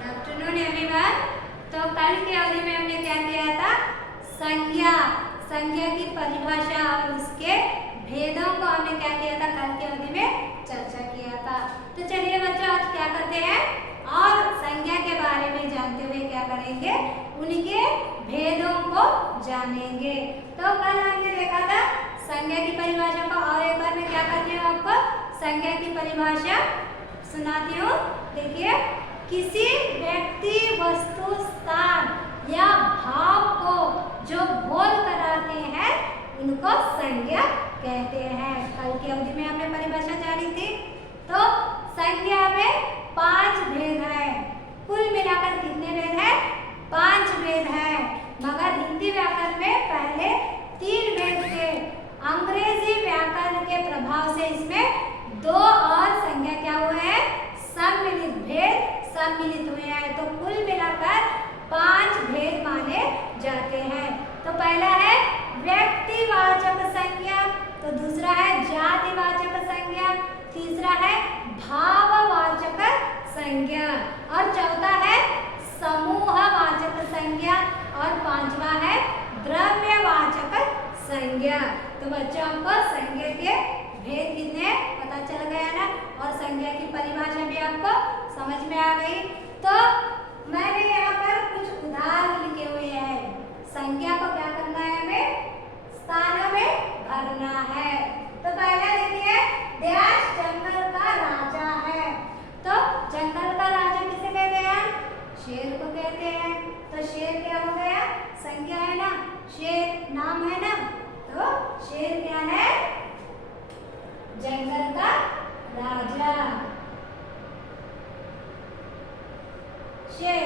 Good afternoon everyone. तो कल की अवधि में हमने क्या किया था? संज्ञा संज्ञा की परिभाषा और उसके भेदों को हमने क्या किया था? कल की अवधि में चर्चा किया था। तो चलिए बच्चों, आज क्या करते हैं और संज्ञा के बारे में जानते हुए क्या करेंगे, उनके भेदों को जानेंगे। तो कल हमने देखा था संज्ञा की परिभाषा को, और एक बार मैं क्या करती हूँ आपको संज्ञा की परिभाषा सुनाती हूँ। देखिए, किसी व्यक्ति, वस्तु, स्थान या भाव को जो बोध कराते हैं उनको संज्ञा कहते हैं। कल की अवधि में हमने परिभाषा जानी थी। तो संज्ञा में 5 भेद हैं। कुल मिलाकर कितने भेद हैं? 5 भेद हैं। मगर हिंदी व्याकरण में पहले 3 भेद थे। अंग्रेजी व्याकरण के प्रभाव से इसमें 2 और संज्ञा क्या हुए हैं? सम्मिलित भेद सम्मिलित हुए हैं। तो कुल मिलाकर 5 भेद माने जाते हैं। तो पहला है व्यक्तिवाचक संज्ञा, तो दूसरा है जातिवाचक संज्ञा, तीसरा है भाववाचक संज्ञा और चौथा है समूहवाचक संज्ञा और पांचवा है द्रव्यवाचक संज्ञा। तो बच्चों, आपको संज्ञा के भेद कितने पता चल गया ना, और संज्ञा की परिभाषा भी आपको समझ में आ गई। तो मैंने यहाँ पर कुछ उदाहरण लिखे हुए हैं। संज्ञा को क्या करना है? हमें स्थानों में भरना है। तो पहला देखिए, देश जंगल का राजा है। तो जंगल का राजा किसे कहते हैं? शेर को कहते हैं। तो शेर क्या हो गया? संज्ञा है ना, शेर नाम है ना। तो शेर क्या है? जंगल का राजा। शेर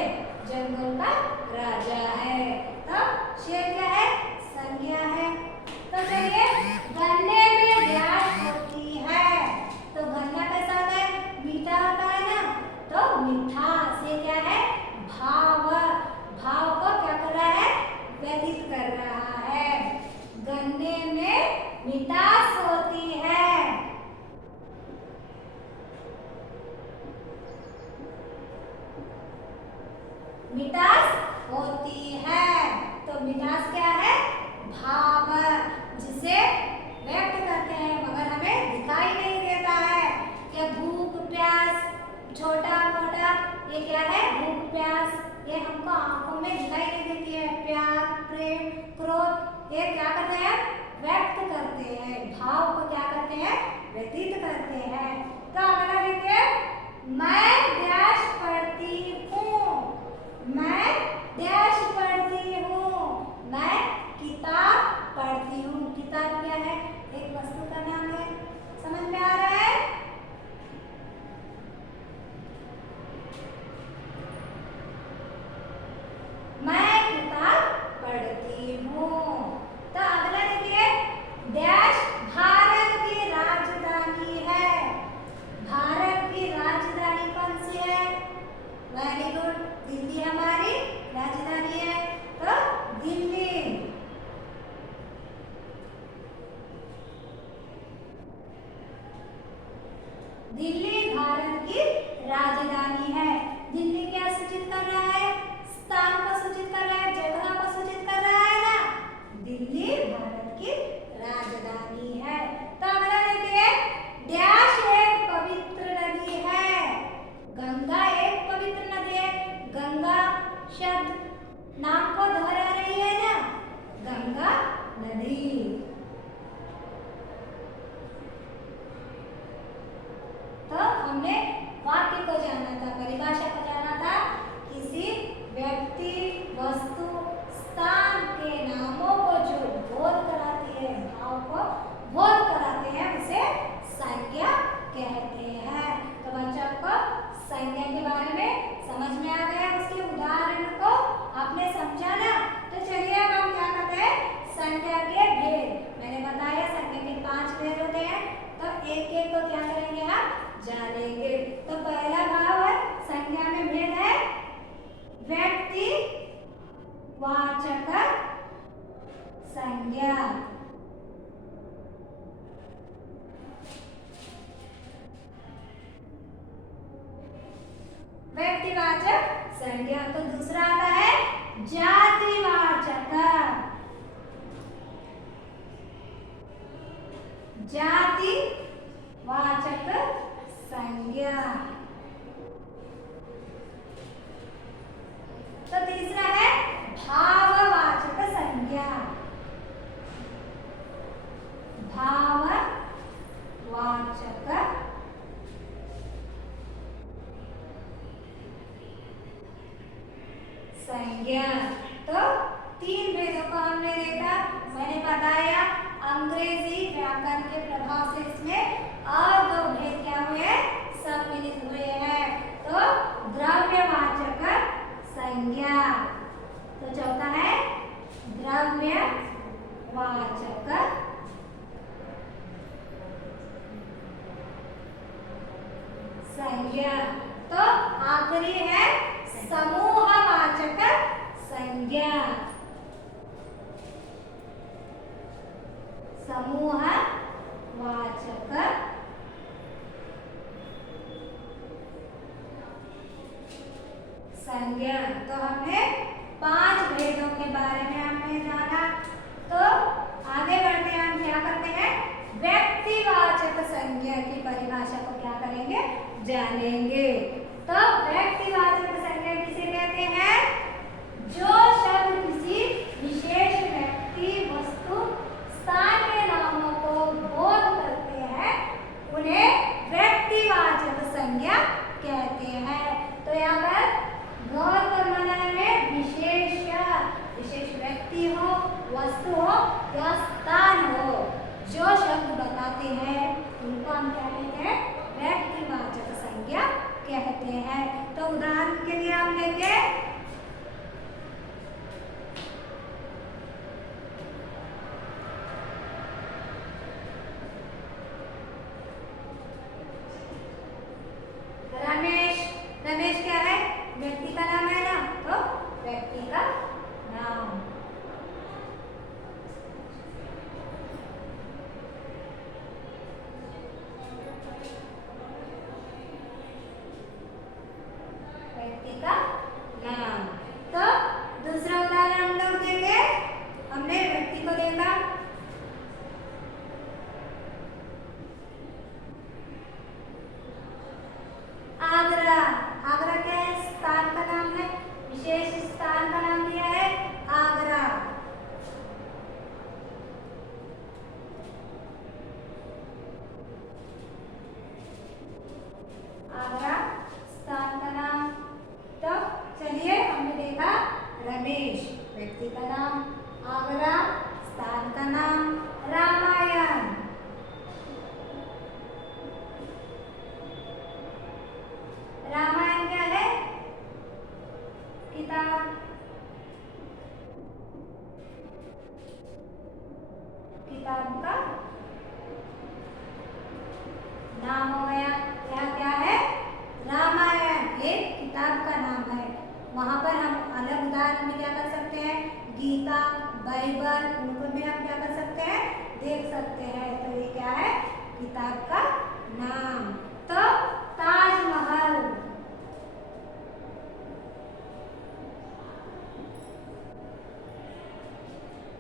जंगल का राजा है। तो शेर क्या है? संज्ञा है। तो चलिए, गन्ने में ग्यास होती है। तो गन्ना कैसा होता है? मीठा होता है ना। तो मिठास, ये क्या है? भाव। भाव को क्या कर रहा है? व्यतीत कर रहा है। गन्ने में मिठास होती है। मिठास होती है। तो मिठास क्या है? भाव, जिसे व्यक्त करते हैं मगर हमें दिखाई नहीं देता है। क्या भूख प्यास, छोटा मोटा, ये क्या है? भूख प्यास, ये हमको आंखों में दिखाई नहीं देती है। प्यार, प्रेम, क्रोध, ये क्या करते हैं? व्यक्त करते हैं। भाव को क्या करते हैं? व्यतीत करते हैं। तो अगला देखिए, मैं डैश पढ़ती हूँ। मैं डैश पढ़ती हूँ। मैं किताब पढ़ती हूँ। किताब क्या है? एक वस्तु का नाम है। समझ में आ रहा है? मैं किताब पढ़ती हूँ। तो अगला देखिए, डैश भारत की राजधानी है। भारत की राजधानी कौन सी है? वेरी गुड, दिल्ली हमारी राजधानी है। तो दिल्ली। दिल्ली भारत की राजधानी है। दिल्ली क्या सूचित कर रहा है? स्थान को सूचित कर रहा है, जगह को सूचित कर रहा है ना। दिल्ली भारत की राजधानी है। तो अगला देखिए, डैश एक पवित्र नदी है। गंगा एक पवित्र नदी है। गंगा शब्द नाम को दोहरा रही है ना, गंगा नदी। तो हमने वाक्य को जाना था, परिभाषा को जाना था। किसी व्यक्ति, वस्तु, स्थान के नामों को जो बोध कराती है, भाव को बोध कराते हैं, उसे संज्ञा कहते हैं। तो बच्चों को संज्ञा के बारे में समझ में आ गया, उसके उदाहरण को आपने समझा ना। तो चलिए, अब हम क्या करते हैं? संज्ञा के भेद। मैंने बताया संज्ञा के 5 भेद होते हैं। तो एक एक को क्या करेंगे? हम जानेंगे। तो पहला भाव है संज्ञा में भेद है व्यक्ति वाचक संज्ञा। व्यक्तिवाचक संज्ञा। तो दूसरा आता है जातिवाचक। जातिवाचक संज्ञा। तो तीसरा है भाववाचक संज्ञा। भाववाचक संज्ञा। तो तीन भेदों को हमने देखा, मैंने बताया अंग्रेजी व्याकरण के प्रभाव से इसमें और दो भेद क्या हुए, सम्मिलित हुए हैं। तो द्रव्यवाचक संज्ञा। तो चौथा है द्रव्यवाचक संज्ञा। तो आखिरी है समूहवाचक संज्ञा। समूहवाचक संज्ञा। तो हमने 5 भेदों के बारे में हमने जाना। तो आगे बढ़ते हैं, हम क्या करते हैं, व्यक्तिवाचक संज्ञा की परिभाषा को क्या करेंगे, जानेंगे। तो व्यक्तिवाचक संज्ञा किसे कहते हैं, जो शब्द किसी विशेष व्यक्ति, वस्तु, स्थान के नामों को बोध करते हैं उन्हें व्यक्तिवाचक संज्ञा कहते हैं। तो यहाँ पर गौर करना है, विशेष व्यक्ति हो, वस्तु हो या स्थान हो, जो शब्द बताते हैं उनको हम क्या कहते हैं, व्यक्तिवाचक संज्ञा कहते हैं। तो उदाहरण के लिए हम लेंगे रमेश। रमेश क्या है, व्यक्ति का नाम है ना, तो व्यक्ति का नाम। व्यक्ति का नाम। तो दूसरा उदाहरण हम लोग देंगे, हमने व्यक्ति को देखा, आगरा। आगरा क्या है, स्थान का नाम है, विशेष स्थान का नाम दिया है आगरा। आगरा स्थान का नाम। तो चलिए, हमने देखा रमेश व्यक्ति का नाम, आगरा स्थान का नाम, रामायण रामायण क्या है, किताब। किताब का नाम हो गया। यह क्या है, रामायण एक किताब का नाम है। वहां पर हम अलग उदाहरण में क्या कर सकते हैं, गीता, बाइबल, उनको भी हम क्या कर सकते हैं, देख सकते हैं। तो ये क्या है, किताब का नाम। तो ताजमहल,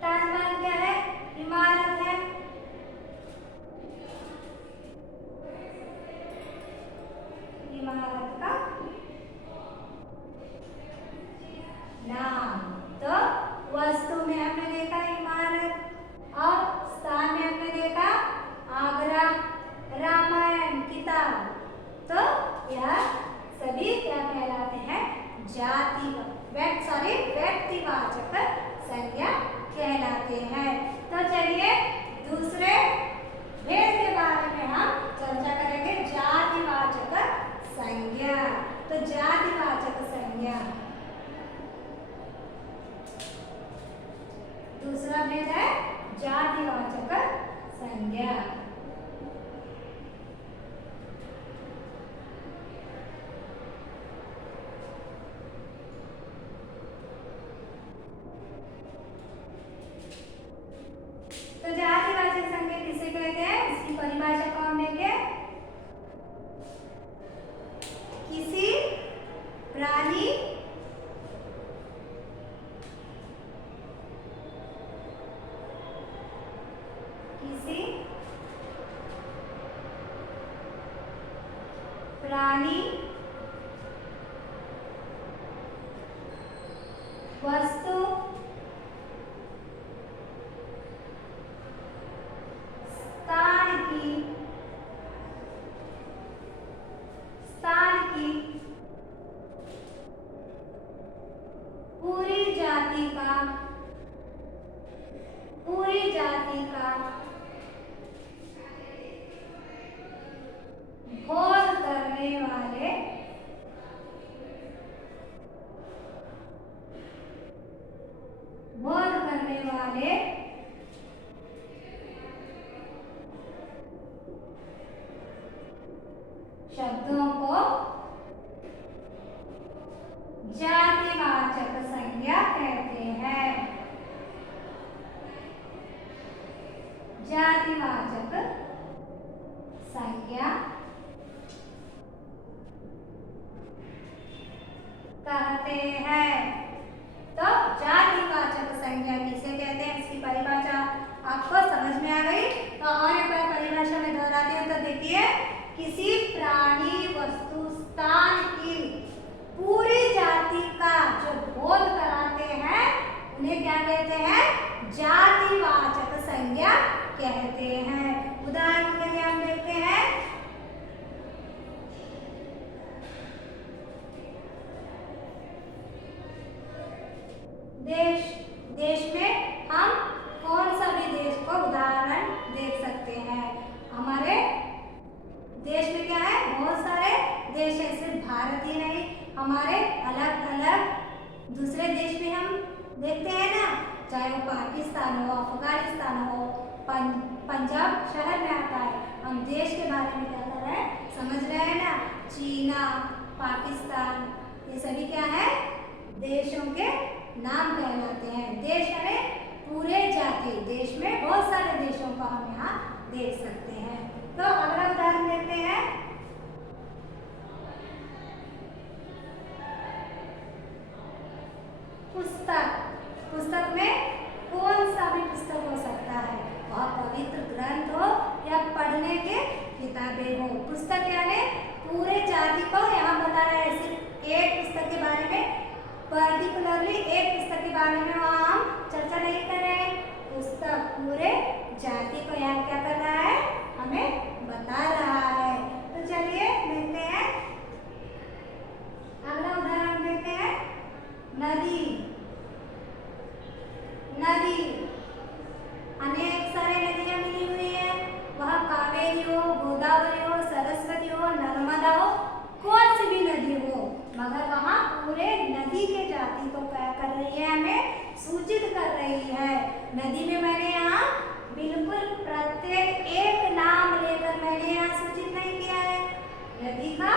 ताजमहल क्या है, इमारत है। इमारत का नाम। तो वस्तु में हमने देखा इमारत, और स्थान में हमने देखा आगरा, रामायण, किताब। तो यह सभी क्या कहलाते हैं, व्यक्तिवाचक संज्ञा कहलाते हैं। तो चलिए दूसरे भेद के बारे में हम चर्चा करेंगे, जातिवाचक संज्ञा। तो जातिवाचक संज्ञा दूसरा भेद है जातिवाचक संज्ञा। तो जातिवाचक संज्ञा किसे कहते हैं, इसकी परिभाषा को हम देंगे, किसी वाले शब्दों को जातिवाचक संज्ञा कहते हैं। जातिवाचक संज्ञा कहते हैं। तो जातिवाचक संज्ञा किसे कहते हैं, इसकी परिभाषा आपको समझ में आ गई। तो और एक बार परिभाषा में दोहराती हूँ। तो देखिए, किसी प्राणी, वस्तु, स्थान की पूरी जाति का जो बोध कराते हैं उन्हें क्या कहते हैं, जातिवाचक संज्ञा कहते हैं। उदाहरण के लिए हम देखते हैं, देश में हम कौन सा भी देश को उदाहरण देख सकते हैं। हमारे देश में क्या है, बहुत सारे देश है, सिर्फ भारत ही नहीं, हमारे अलग अलग दूसरे देश भी हम देखते हैं ना, चाहे वो पाकिस्तान हो, अफगानिस्तान हो, पंजाब शहर में आता है। हम देश के बारे में क्या कर रहे हैं, समझ रहे हैं ना। चीना, पाकिस्तान, ये सभी क्या है, देशों के नाम कहलाते हैं। देश यानी पूरे जाति, देश में बहुत सारे देशों को हम यहाँ देख सकते हैं। तो अगला उदाहरण देखते हैं, पुस्तक। पुस्तक में कौन सा भी पुस्तक हो सकता है, वह पवित्र ग्रंथ हो या पढ़ने के किताबें हो। पुस्तक यानी पूरे जाति को यहाँ बता रहा है, सिर्फ एक पुस्तक के बारे में, पर्टिकुलरली एक पुस्तक के बारे में वहाँ हम चर्चा नहीं कर रहे हैं। पुस्तक पूरे जाति को यहाँ क्या कर रहा है, हमें बता रहा है। तो चलिए देखते हैं, अगला उदाहरण देखते हैं, नदी। नदी, अनेक सारे नदियाँ मिली हुई है, वह कावेरी हो, गोदावरी हो, सरस्वती हो, नर्मदा हो, कौन सी भी नदी हो, मगर वहाँ पूरे नदी के जाति को क्या कर रही है, हमें सूचित कर रही है। नदी में मैंने यहाँ बिल्कुल प्रत्येक एक नाम लेकर मैंने यहाँ सूचित नहीं किया है, नदी का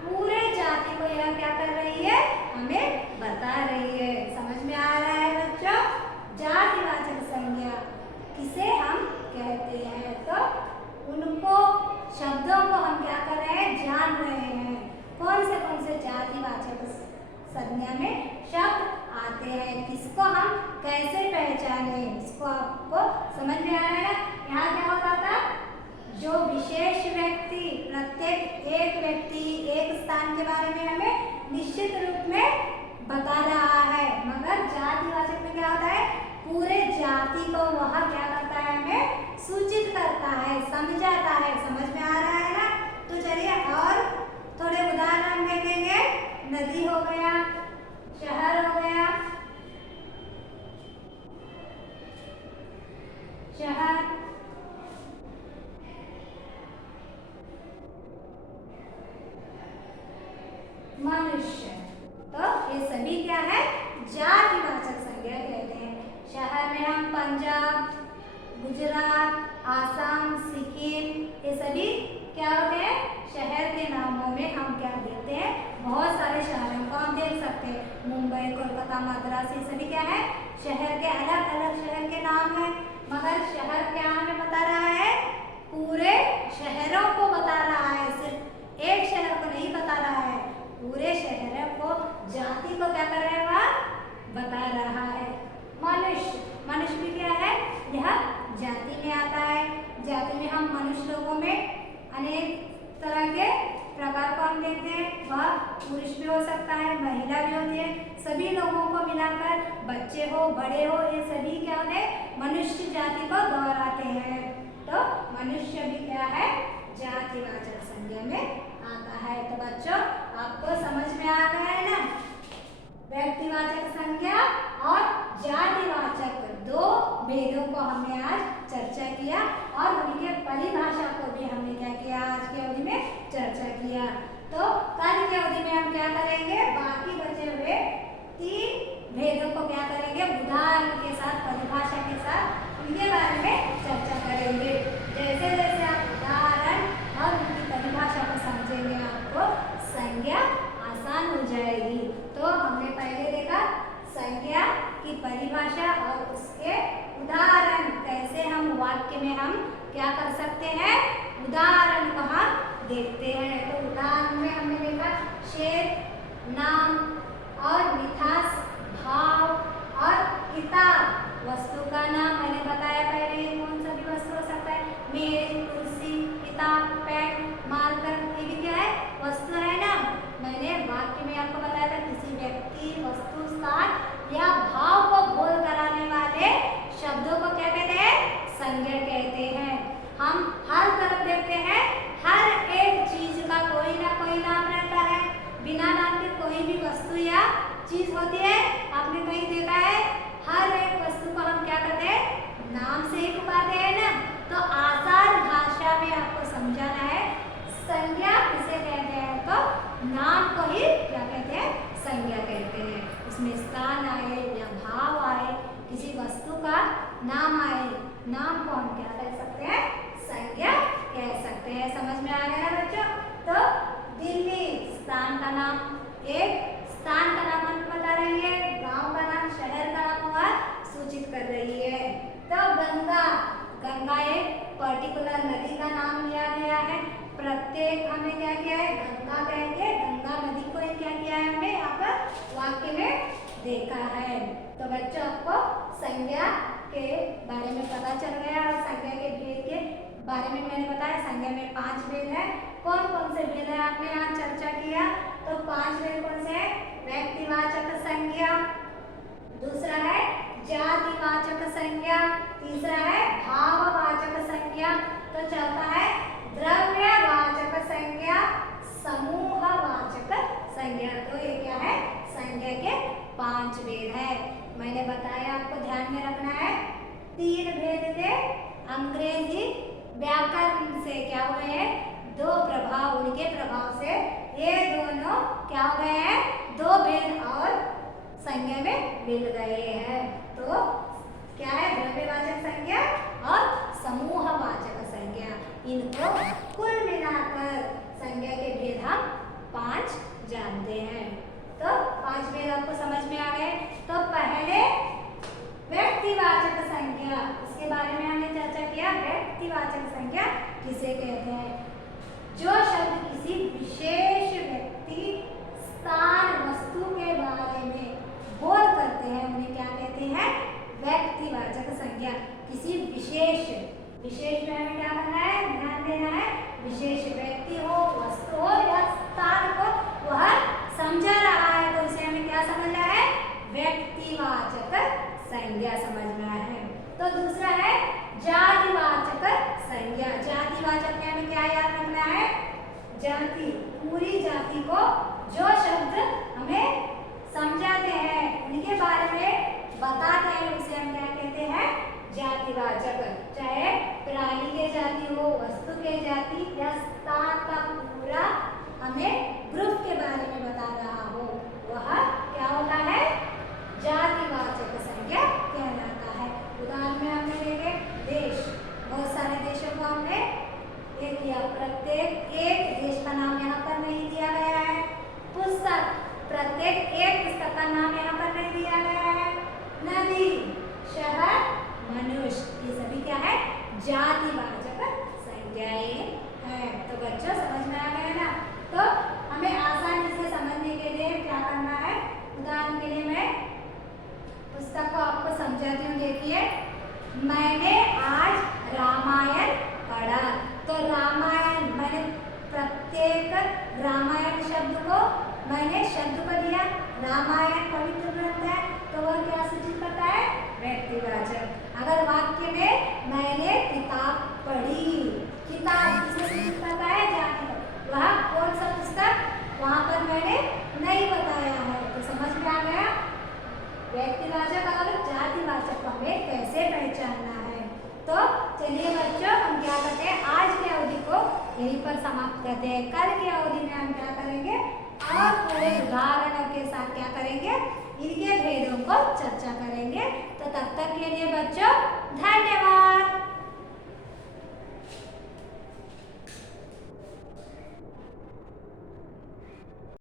पूरे जाति को यह क्या कर रही है, हमें बता रही है। समझ में आ रहा है बच्चों, जातिवाचक संज्ञा किसे हम कहते हैं। तो उनको शब्दों को हम क्या कर रहे हैं, जान रहे हैं, कौन से जातिवाचक संज्ञा में शब्द आते हैं, किसको हम कैसे पहचाने, इसको आपको समझ में आ रहा है ना। यहाँ क्या होता था, जो विशेष व्यक्ति, प्रत्येक एक व्यक्ति एक स्थान के बारे में हमें निश्चित रूप में बता रहा है, मगर जातिवाचक में क्या होता है, पूरे जाति को वह क्या करता है, हमें सूचित करता है, समझाता है। समझ में आ रहा है ना। तो चलिए और थोड़े उदाहरण देखेंगे। नदी हो गया, शहर हो गया, शहर, मनुष्य। तो ये सभी क्या है, जातिवाचक संज्ञा कहते हैं। शहर में हम पंजाब, गुजरात, आसाम, सिक्किम, ये सभी क्या होते हैं, शहर के नामों में हम क्या देखते हैं, बहुत सारे शहरों को हम देख सकते हैं। मुंबई, कोलकाता, मद्रास, ये सभी क्या है, शहर के अलग अलग शहर के नाम हैं। मगर शहर क्या हमें बता रहा है, पूरे शहरों को बता रहा है, सिर्फ एक शहर को नहीं बता रहा है, पूरे शहरों को, जाति को क्या कर रहा है, वह बता रहा है। मनुष्य, मनुष्य भी क्या है, यह जाति में आता है। जाति में हम मनुष्य लोगों में अनेक तरह के प्रकार को हम देखते हैं, वह पुरुष भी हो सकता है, महिला भी होती है, सभी लोगों को मिलाकर, बच्चे हो, बड़े हो, ये सभी क्या होते हैं, मनुष्य जाति को दोहराते हैं। तो मनुष्य भी क्या है, जातिवाचक संज्ञा में आता है। तो बच्चों आपको समझ में आ गया है ना, व्यक्तिवाचक संज्ञा और जातिवाचक दो भेदों को हमने आज चर्चा किया, और उनके परिभाषा को भी हमने क्या किया, आज की अवधि में चर्चा किया। तो कल की अवधि में हम क्या करेंगे, बाकी बचे हुए 3 भेदों को क्या करेंगे, उदाहरण के साथ, परिभाषा के क्या कर सकते हैं, उदाहरण को हम देखते हैं। तो उदाहरण में हमने देखा शेर, नाम और मिठास, भाव और किताब। वस्तु का नाम मैंने बताया पहले, कौन सा भी वस्तु हो सकता है, मेज, कुर्सी, किताब, पेन, मार्कर, ये भी क्या है, वस्तु है ना। मैंने वाक्य में आपको बताया था किसी व्यक्ति, वस्तु, स्थान या भाव को बोध कराने वाले शब्दों को क्या कहते हैं, संज्ञा कहते हैं। हम हर तरफ देखते हैं, हर एक चीज का कोई ना कोई नाम रहता है। बिना नाम के कोई भी वस्तु या चीज होती है, आपने कहीं देखा है, हर एक वस्तु को हम क्या करते हैं, नाम से ही पुकारते हैं ना। तो आसान भाषा में आपको समझाना है संज्ञा किसे कहते हैं, तो नाम को ही क्या कहते हैं, संज्ञा कहते हैं। उसमें स्थान आए या भाव आए, किसी वस्तु का नाम आए, नाम को हम क्या कह सकते हैं, संज्ञा कह सकते हैं। समझ में आ गया ना बच्चों। तो दिल्ली स्थान का नाम, एक स्थान का नाम हमको बता रही है, गांव का नाम, शहर का नाम वह सूचित कर रही है। तो गंगा, गंगा एक पर्टिकुलर नदी का नाम लिया गया है। प्रत्येक हमें क्या किया है, गंगा कह के गंगा नदी को ही क्या किया है, हमें यहाँ पर वाक्य में देखा है। तो बच्चों आपको संज्ञा के बारे में पता चल गया और संज्ञा के भेद के बारे में मैंने बताया। संज्ञा में 5 भेद है। कौन कौन से भेद है आपने यहाँ चर्चा किया। तो 5 भेद कौन से है, व्यक्तिवाचक संज्ञा, दूसरा है जातिवाचक संज्ञा, तीसरा है भाववाचक संज्ञा, तो चौथा है द्रव्यवाचक संज्ञा, समूहवाचक संज्ञा। तो ये क्या है, संज्ञा के 5 भेद है। मैंने बताया आपको ध्यान में रखना है, 3 भेद थे अंग्रेजी व्याकरण से क्या हुए हैं, 2 प्रभाव, उनके प्रभाव से ये दोनों क्या हो गए हैं, 2 भेद और संज्ञा में मिल गए हैं। तो क्या है, द्रव्यवाचक संज्ञा और समूहवाचक संज्ञा। इनको कुल मिलाकर संज्ञा के भेद हम 5 जानते हैं। तो 5 भेद आपको समझ में आ गए। तो पहले व्यक्तिवाचक संज्ञा, इसके बारे में हमने चर्चा किया। व्यक्तिवाचक संज्ञा किसे कहते हैं, जो शब्द किसी विशेष व्यक्ति, स्थान, वस्तु के बारे में बोध करते हैं, उन्हें क्या कहते हैं, व्यक्तिवाचक संज्ञा। किसी विशेष, विशेष में हमें क्या करना है, ध्यान देना है, विशेष व्यक्ति हो, वस्तु हो या स्थान को वह समझा रहा है, तो उसे हमें क्या समझना है, व्यक्तिवाचक संज्ञा समझना है। तो दूसरा है जातिवाचक संज्ञा। जातिवाचक में हमें क्या याद रखना है, जाति, पूरी जाति को जो शब्द हमें समझाते हैं, उनके बारे में बताते हैं, उसे हम क्या कहते हैं, जातिवाचक। चाहे प्राणी के जाति हो, वस्तु के जाति या स्थान का पूरा हमें ग्रुप के बारे में बता रहा हो, वह क्या होता है, जातिवाचक संज्ञा कहलाता है। उदाहरण में हमने देखे देश, बहुत सारे देशों को हमने ये किया, प्रत्येक एक देश का नाम यहाँ पर नहीं दिया गया है। पुस्तक, प्रत्येक एक पुस्तक का नाम यहाँ पर नहीं दिया गया है। नदी, शहर, मनुष्य, ये सभी क्या है, जातिवाचक संज्ञाएं हैं। तो बच्चों समझ में आ गया ना। तो हमें आसानी से समझने के लिए क्या करना है, उदाहरण के लिए मैं पुस्तक को आपको समझाती हूँ। देखिए, मैंने आज रामायण पढ़ा। तो रामायण, मैंने प्रत्येक रामायण शब्द को मैंने शब्द को दिया, रामायण पवित्र ग्रंथ है, तो वह क्या सूचित करता है, व्यक्तिवाचक। अगर वाक्य में मैंने किताब पढ़ी, किताब किसे सूचित करता है, जाति। वह कौन सा पुस्तक, वहाँ पर मैंने नहीं बताया है। तो समझ में आ गया, व्यक्तिवाचक और जातिवाचक को हमें कैसे पहचानना है। तो चलिए बच्चों, हम क्या करते हैं, आज की अवधि को यहीं पर समाप्त करते हैं। कल की अवधि में हम क्या करेंगे, और पूरे उदाहरणों के साथ क्या करेंगे, इनके भेदों को चर्चा करेंगे। तो तब तक के लिए बच्चों धन्यवाद।